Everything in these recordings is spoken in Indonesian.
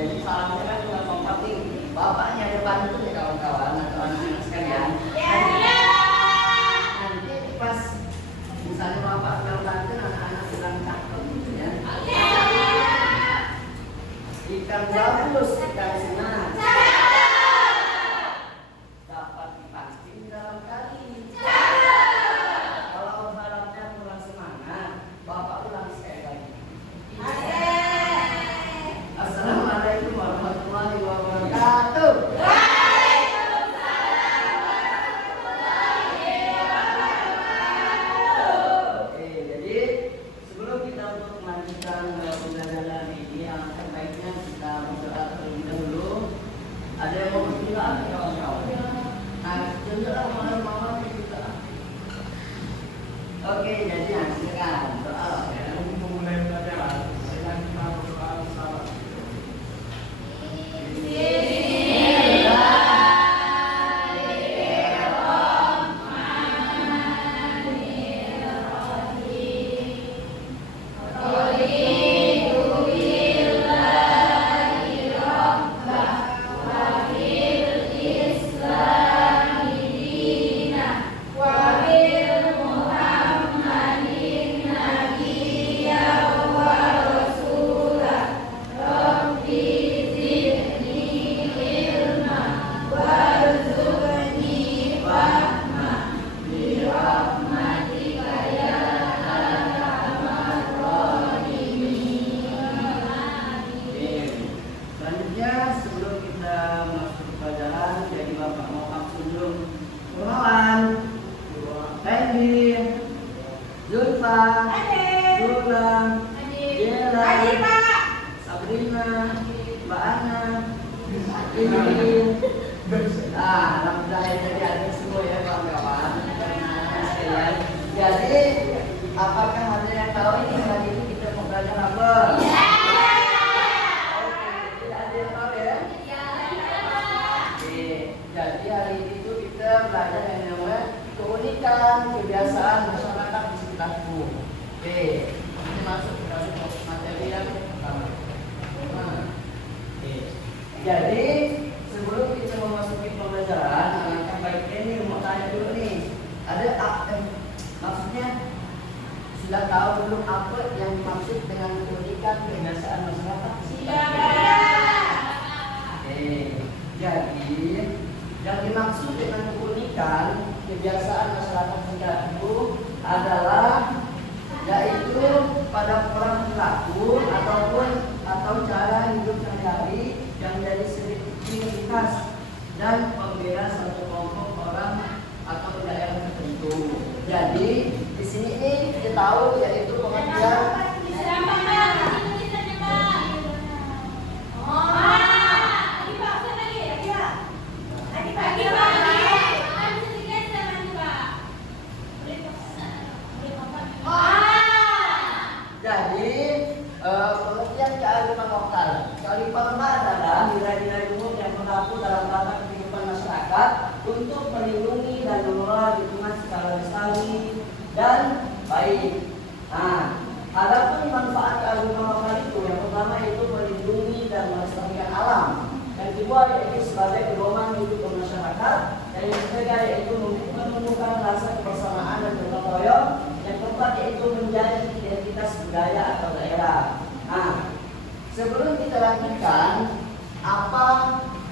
Jadi salamnya kan cuma kompak nih. Bapaknya ada bantu ya kawan-kawan atau anak-anak sekalian. Nanti pas misalnya bapak bilang bantu, anak-anak bilang cakep gitu ya. Ikan gabus, ikan senang dapat dipancing di dalam kali. Kalau harapnya kurang semangat, bapak ulang sekali lagi. Assalamualaikum warahmatullahi wabarakatuh. Oke, jadi sebelum kita untuk melanjutkan pembelajaran ini, alangkah baiknya kita berdoa terlebih dahulu. Ada yang mau berdoa, kawan-kawan? Nah, tunjuklah malam-malam kita. Oke, jadi silakan doa. Untuk memulai pelajaran, marilah kita berdoa bersama. Selanjutnya sebelum kita masuk ke pelajaran, jadi bapak mau absen dulu. Perkenalan, Randy, Zulfa, Dula, Jela, Sabrina, Mbak Ana, Indri. Alhamdulillah jadi ada semua ya kawan-kawan. Jadi apakah ada yang tahu ini hari ini kita mau belajar apa? Jadi hari ini itu kita belajar yang namanya keunikan kebiasaan masyarakat di sekitarku. Oke, ini masuk ke dalam materi yang pertama. Oke, jadi sebelum kita memasuki pembelajaran, alangkah baiknya ini mau tanya dulu nih. Ada maksudnya sudah tahu belum apa yang dimaksud dengan keunikan kebiasaan masyarakat di sekitarku? Oke, jadi yang dimaksud dengan keunikan kebiasaan masyarakat sekitarku adalah yaitu pada peran perilaku atau cara hidup sehari-hari yang menjadi ciri khas dan pembeda suatu kelompok orang atau daerah tertentu. Jadi di sini nih kita tahu yaitu pengertian pengertian kearifan lokal. Kearifan lokal adalah nilai-nilai umum yang berlaku dalam tata kehidupan masyarakat untuk melindungi dan mengelola lingkungan secara lestari dan baik. Nah, adapun manfaat kearifan lokal itu yang pertama yaitu melindungi dan melestarikan alam. Yang kedua yaitu sebagai pedoman hidup bermasyarakat. Dan yang ketiga yaitu menumbuhkan rasa kebersamaan dan gotong royong. Yang keempat yaitu menjadi identitas budaya atau daerah. Nah, sebelum kita lanjutkan apa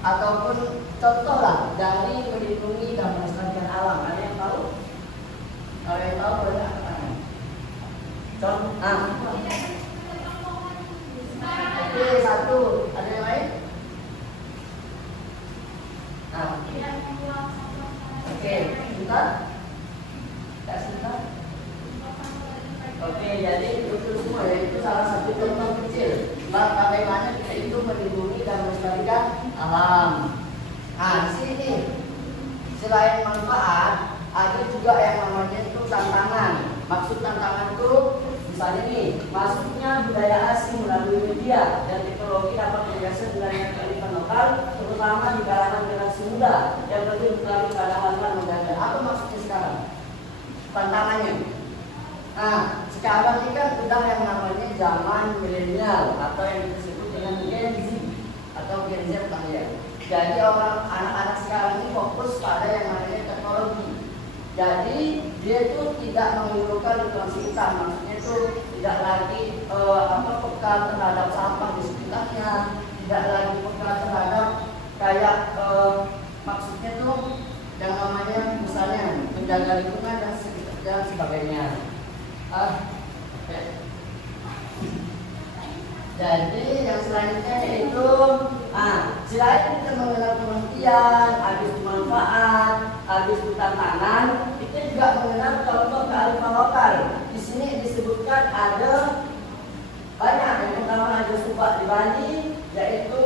ataupun contoh lah dari melindungi dan melestarikan alam, ada yang tahu? Kalau yang tahu boleh angkat. Contoh, oke, satu, ada yang lain? Oke, sebentar. Tak sebentar. Oke, jadi itu semua yaitu salah satu contoh kecil bagaimana kita itu melindungi dan melestarikan alam. Nah, di sini selain manfaat ada juga yang namanya itu tantangan. Maksud tantangan itu misalnya nih, masuknya budaya asing melalui media dan teknologi dapat berjasa dengan kearifan lokal, terutama di kalangan generasi muda yang lebih beralih pada hal-hal modern. Apa maksudnya sekarang? Tantangannya. Nah, sekarang ini kan udah yang namanya zaman milenial atau yang disebut dengan Gen Z. gadget ya. Jadi orang anak-anak sekarang ini fokus pada yang namanya teknologi. Jadi dia itu tidak menimbulkan lingkungan sekitar, maksudnya itu tidak lagi peka terhadap sampah di sekitarnya, tidak lagi peka terhadap kayak maksudnya itu yang namanya misalnya menjaga lingkungan dan sebagainya. Jadi yang selanjutnya yaitu selain kita mengenal pengertian, habis bermanfaat, habis tantangan, kita juga mengenal contoh kearifan lokal. Di sini disebutkan ada banyak. Yang pertama ada Subak di Bali, yaitu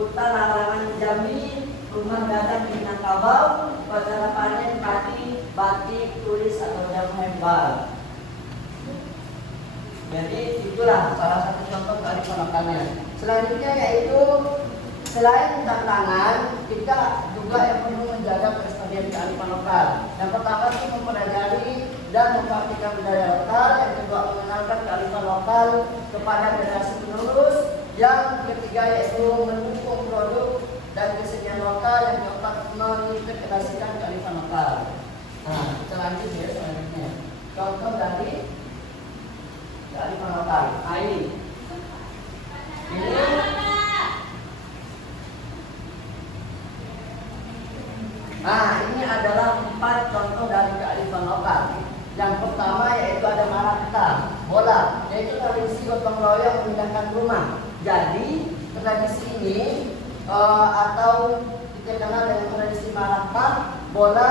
hutan larangan di Jambi, rumah gadang di Minangkabau, bazar panen di Pati, batik, tulis atau jamu herbal. Jadi itulah salah satu contoh kearifan lokalnya. Selanjutnya yaitu selain tantangan, kita juga yang perlu menjaga kelestarian kearifan lokal. Yang pertama itu mempelajari dan mempraktikkan budaya lokal. Yang kedua mengenalkan kearifan lokal kepada generasi penerus. Yang ketiga yaitu mendukung produk dan kesenian lokal. Yang keempat mengintegrasikan kearifan lokal. Nah, kita lanjut ya selanjutnya. Contoh dari kearifan lokal. Ini adalah 4 contoh dari kearifan lokal. Yang pertama yaitu ada maraka bola, yaitu tradisi gotong royong memindahkan rumah. Jadi tradisi ini atau kita kenal dengan tradisi maraka bola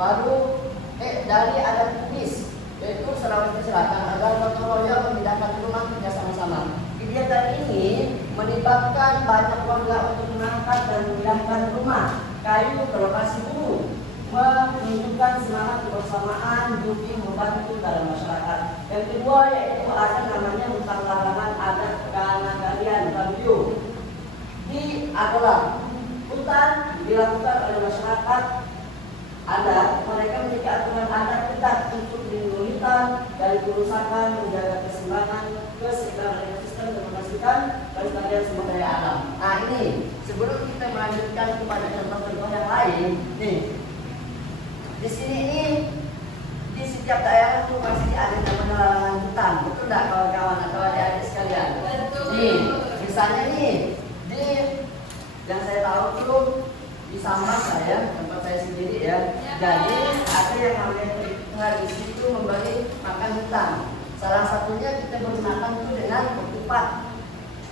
baru dari adat Bugis, yaitu Sulawesi Selatan, agar gotong royong memindahkan rumah kerja sama-sama. Kegiatan ini melibatkan banyak warga untuk mengangkat dan memindahkan rumah kayu ke lokasi dulu, menunjukkan semangat kebersamaan, juga membantu dalam masyarakat. Yang kedua yaitu ada namanya hutan larangan adat Kanagarian Bambu. Di adalah hutan dilakukan oleh masyarakat adat. Mereka memiliki aturan adat ketat untuk melindungi hutan dari kerusakan, menjaga keseimbangan, keseimbangan ekosistem dan memastikan kelestarian sumber daya alam. Ini sebelum kita melanjutkan kepada contoh-contoh yang lain, di sini ini di setiap daerah itu pasti ada namanya larangan hutan, betul tidak kawan-kawan atau adik-adik sekalian? Misalnya di yang saya tahu itu di Sambas tempat saya sendiri ya. Jadi ada yang namanya tradisi itu memberi makan hutan. Salah satunya kita menggunakan itu dengan ketupat.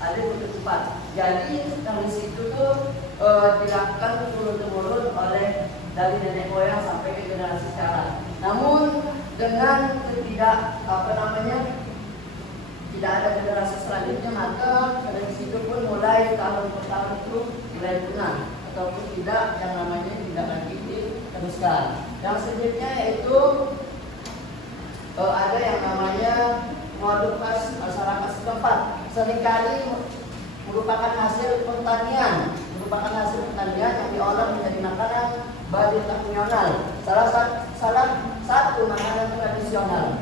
Ada ketupat. Jadi tradisi itu tuh dilakukan turun-temurun oleh dari nenek moyang sampai ke generasi sekarang. Namun dengan tidak ada generasi selanjutnya, maka tradisi itu pun mulai tahun per tahun itu mulai punah ataupun tidak, yang namanya tidak lagi diteruskan. Yang selanjutnya yaitu ada yang namanya modalitas masyarakat setempat, seringkali merupakan hasil pertanian yang diolah menjadi makanan bagi nasional. Salah satu makanan tradisional.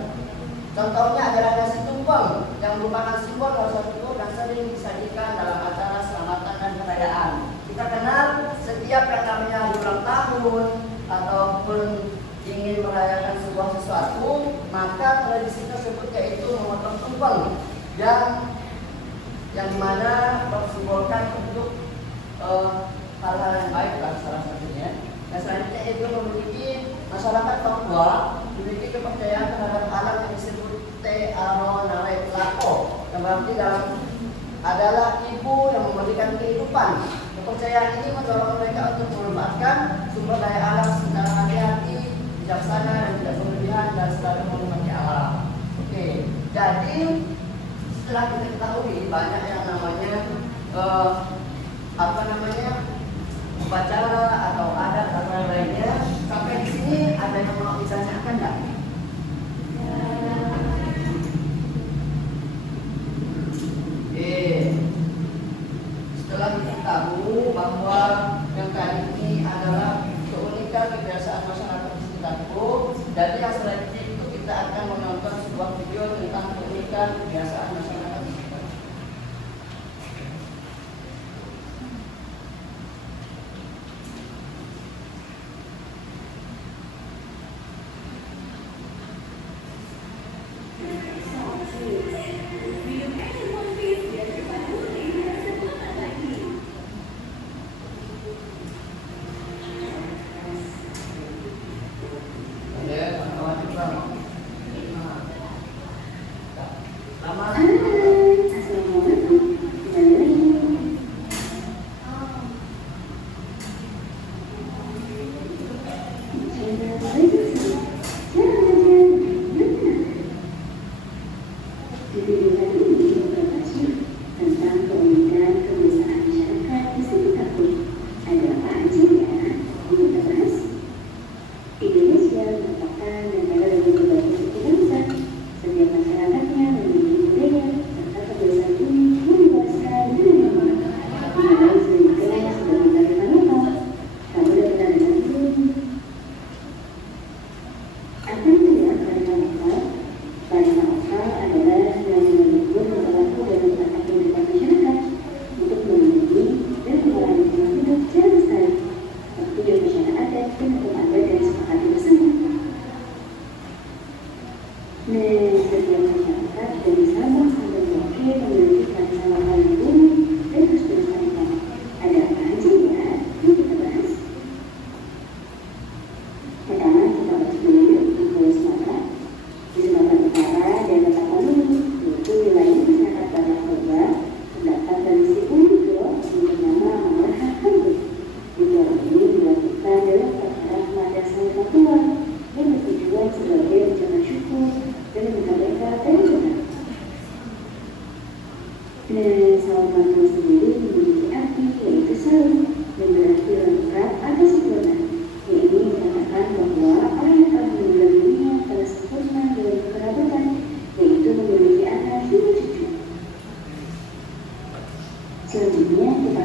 Contohnya adalah nasi tumpeng yang merupakan simbol rasa syukur dan sering disajikan dalam acara selamatan dan perayaan. Kita kenal setiap yang namanya ulang tahun ataupun ingin merayakan sebuah sesuatu, maka tradisi tersebut yaitu memotong tumpeng yang dimana bersimbolkan untuk hal-hal yang baik lah salah satunya. Nah, selanjutnya itu memiliki masyarakat Papua memiliki kepercayaan terhadap alam yang disebut Te Aro Nalai Lako, yang berarti adalah ibu yang memberikan kehidupan. Kepercayaan ini mendorong mereka untuk memanfaatkan sumber daya alam secara hati-hati, bijaksana dan tidak berlebihan, dan selalu menghormati alam. Jadi setelah kita ketahui banyak yang namanya upacara atau adat atau yang lainnya, sampai di sini ada yang mau ditanyakan nggak? Setelah kita tahu bahwa yang kali ini adalah keunikan kebiasaan masyarakat di sekitarku, jadi yang selanjutnya itu kita akan menonton sebuah video tentang keunikan kebiasaan masyarakat di sekitarku.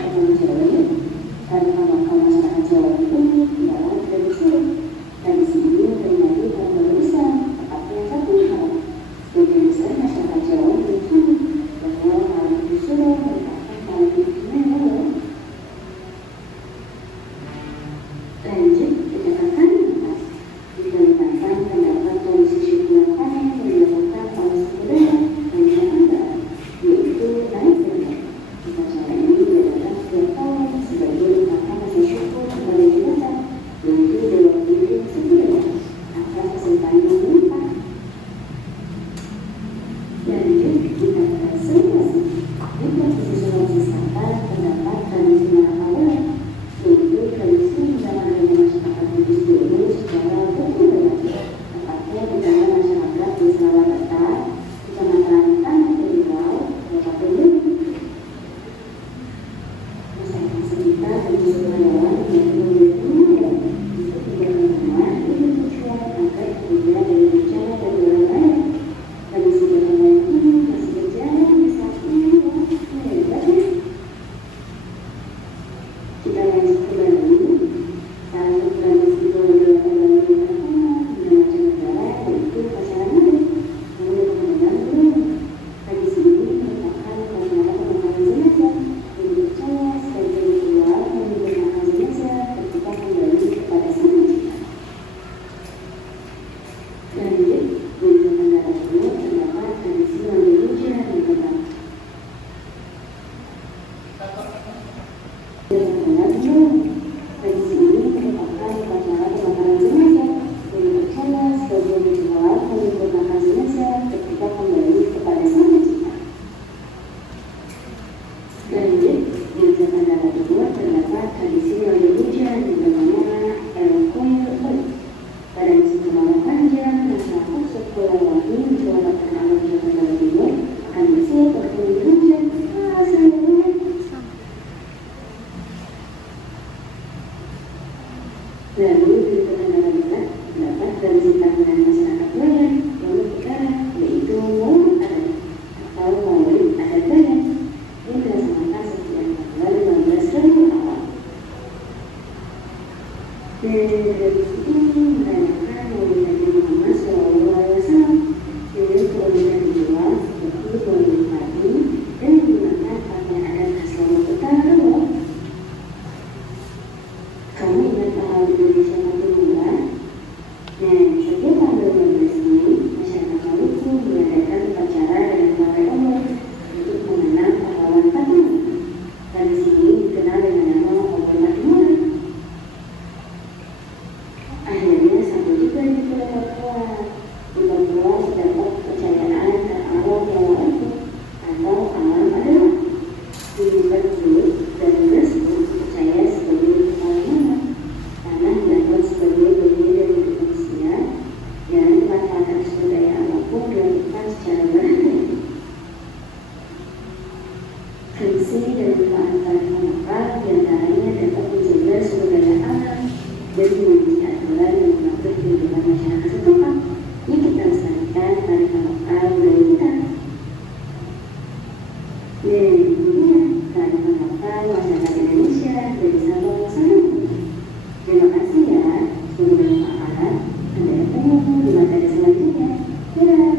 orang Jawa, kearifan lokal masyarakat Jawa itu ialah tradisi. Tradisi ini memperingati hari Waisak, tepatnya satu hal. Sebagian besar masyarakat Jawa meyakini bahwa hal itu sudah merupakan hal yang istimewa. Lanjut ke catatan 4. Diperlihatkan pendapat kondisi syukuran panen yang dilakukan oleh suku Dayak dan Sunda, yaitu naik berat. Upacara ini diadakan setiap tahun sebagai ungkapan rasa syukur kepada jenazah, yaitu Dewa Gunung suku Dayak atas kesulitan yang melimpah. Lanjut di catatan 11. Di Provinsi Sulawesi Selatan terdapat tradisi Malakawala, yaitu tradisi menjalankan masyarakat Bugis dulu secara berkebudayaan, tepatnya di tengah masyarakat Desa Wadata, Kecamatan Tanah Tenggal, Kabupaten Bogor. Masyarakat sekitar dan sukarelawan yang memiliki lumayan untuk menjaga rumah dengan tujuan agar terhindar dari bencana dari orang lain. Tradisi gotong royong ini masih berjalan di saat ini. Kita lanjut ke Bali. Salah satu tradisi budaya Bali yang terkenal di mancanegara yaitu upacara Ngadeg. Namun untuk mendengar belum, tradisi ini merupakan upacara pemakaman jenazah yang dipercaya sebagai ritual menyempurnakan jenazah ketika kembali kepada sang pencipta. Lanjut, di Nusa Tenggara Timur terdapat tradisi Mandi Hujan yang terkenal. Tradisi ini merupakan upacara pemakaman jenazah yang dipercaya sebagai ritual menyempurnakan jenazah ketika kembali kepada sang pencipta. Lanjut, di Nusa Tenggara Timur terdapat tradisi Mandi Hujan yang bernama Elkoil. Pada musim kemarau panjang, masyarakat suku Lawangi di Kecamatan Alam Nusa Tenggara Timur akan bersiap berkeliling hujan. Lalu di Nusa Tenggara Barat terdapat tradisi tahunan masyarakat Bayan yang utara, yaitu Maulid Adat atau Maulid Adat Bayan yang dilaksanakan setiap tanggal 15 Rabiul Awal. Tradisi ini merayakan Maulid Nabi Muhammad SAW dengan keunikan ritual seperti Maulid pagi dan menggunakan pakaian adat khas Lombok Utara. Kamu ingat tanggal Indonesia Mati Muda? Nah, setiap tanggal 12 Mei, masyarakat Maluku mengadakan upacara dengan memakai obor untuk mengenang pahlawan Fatmawati. Tradisi ini dikenal dengan nama obor Mati Muda. Akhirnya sampai juga di Pulau Papua. Di Papua terdapat kepercayaan alam Jawa itu atau alam adalah dibuat dulu dan resmi dipercaya sebagai kepala nama. Tanah dianggap sebagai bagian dari hidup manusia dan pemanfaatan sumber daya alam pun dilakukan secara berhati-hati. Fungsi dan manfaat kearifan lokal diantaranya dapat menjaga sumber daya alam dan memiliki aturan yang mengatur kehidupan masyarakat setempat yang kita lestarikan kearifan lokal budaya kita. Dan ini kearifan lokal masyarakat Indonesia dari Sabang sampai Merauke. Terima kasih ya, semoga bermanfaat. Sampai ketemu di materi selanjutnya. Dadah.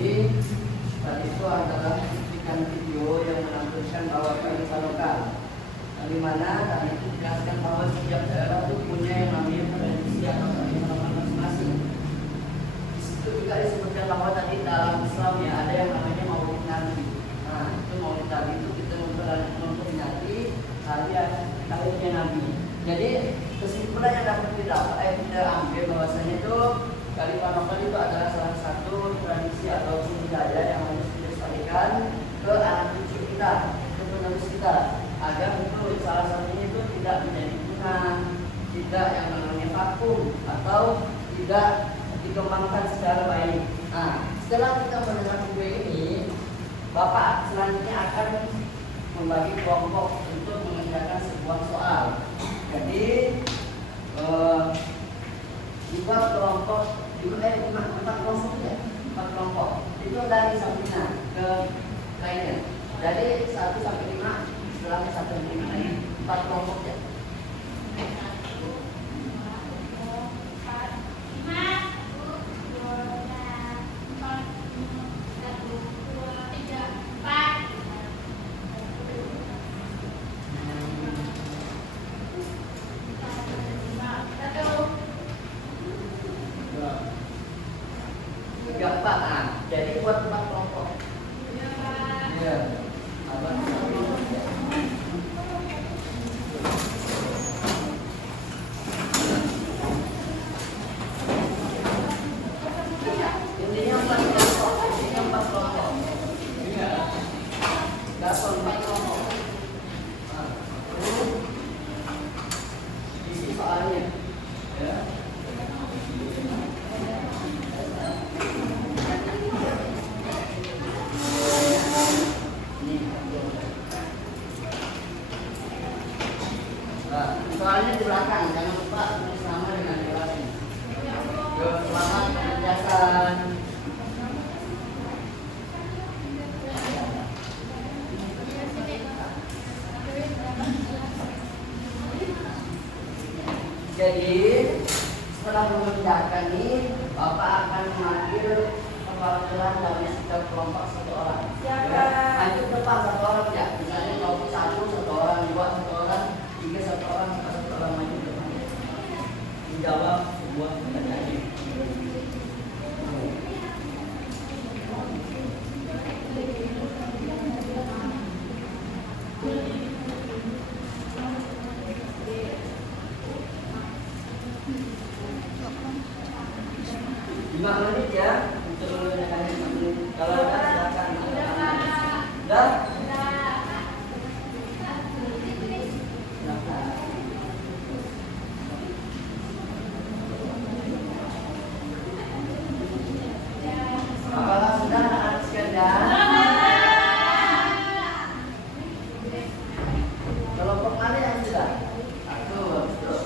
Jadi tadi itu adalah cuplikan video yang menampilkan bahwa kearifan lokal, di mana kami itu jelaskan bahwa setiap daerah itu punya yang namanya tradisi atau kearifan lokal masing-masing. Di situ juga disebutkan bahwa tadi dalam Islam ya ada yang namanya Maulid Nabi. Nah, itu Maulid Nabi itu kita memperingati hari Nabi. Jadi kesimpulan yang dapat kita ambil bahwasanya itu kearifan lokal itu adalah salah satu tradisi atau budaya yang harus dilestarikan ke anak cucu kita, ke penerus kita, agar itu salah satunya itu tidak menjadi punah, tidak yang namanya vakum atau tidak dikembangkan secara baik. Nah, setelah kita mendengar video ini, Bapak selanjutnya akan membagi kelompok untuk mengerjakan sebuah soal. Jadi dibuat kelompok empat kelompok ya, 4 kelompok dari sampingnya ke lainnya. Jadi 1 sampai 5, setelahnya 1 sampai 5 lagi. 4 kelompok ya. Jadi buat 4 kelompok. Iya. Abang. Intinya 4 kelompok. Intinya 4 kelompok. Iya. Gampang 4 kelompok. Isi soalnya. Ya. Soalnya di belakang, jangan lupa tulis nama dengan jelasnya. Selamat mengerjakan. Jadi setelah mengerjakan ini, Bapak akan memanggil perwakilan dari setiap kelompok 1 orang. Lanjut depan 1 orang ya. Misalnya kelompok 1, 1 orang, 2, 1 orang, 3, 1 orang, 1 orang maju depan. Menjawab sebuah pertanyaan. Lima menit ya untuk mengerjakannya 5 menit. Kalau udah silakan. Udah? Apakah sudah anak sekalian? Kelompok mana yang sudah? Satu, terus.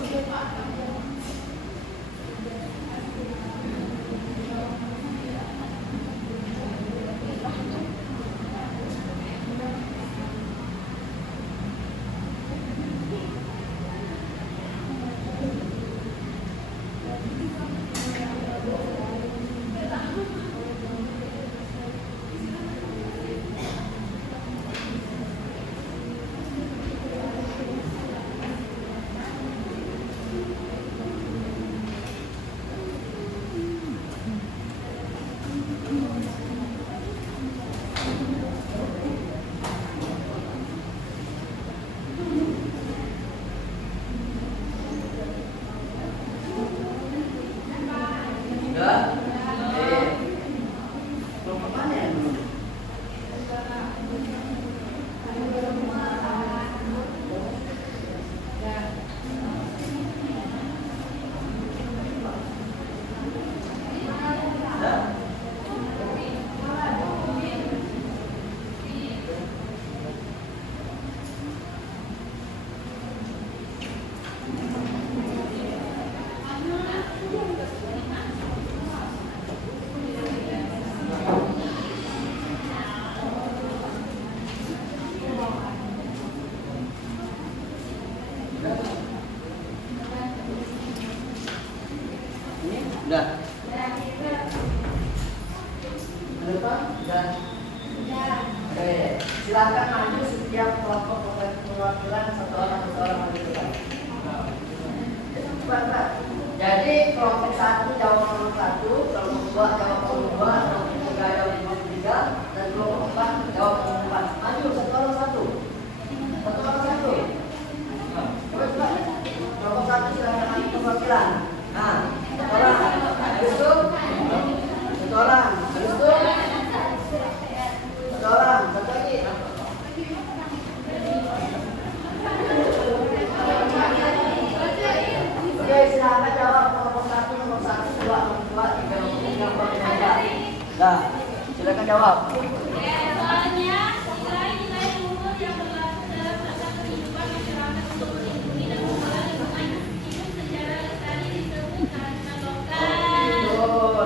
Sudah? Oke. Kelompok mana yang belum? Sudah? Ini udah. Ada dan oke, silakan maju setiap kelompok perwakilan 1 orang maju depan. Cepat. Jadi kelompok 1 jawab nomor 1, kelompok 2 jawab nomor 2, kelompok 3 jawab nomor 3, dan kelompok 4 jawab nomor 4. Maju 1 orang 1. 1 orang 1. Coba. Kelompok 1 silakan maju perwakilan. Nah, 1 orang. Habis itu 1 orang. Habis itu 1 orang. 1 lagi. Oke, silakan jawab nomor 1, nomor 1, 2, nomor 2, 3, nomor 3, nomor 4. Nah, silakan jawab. Soalnya nilai-nilai umur yang berlaku dalam masa kehidupan masyarakat untuk melindungi dan mengurangi lingkungan hidup secara lestari disebut karena lokal. Betul.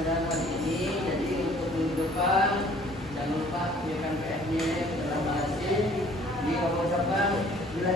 pembelajaran kali ini. Jadi untuk minggu depan jangan lupa kirimkan PR-nya dalam bahasa Inggris. Di ucapkan bila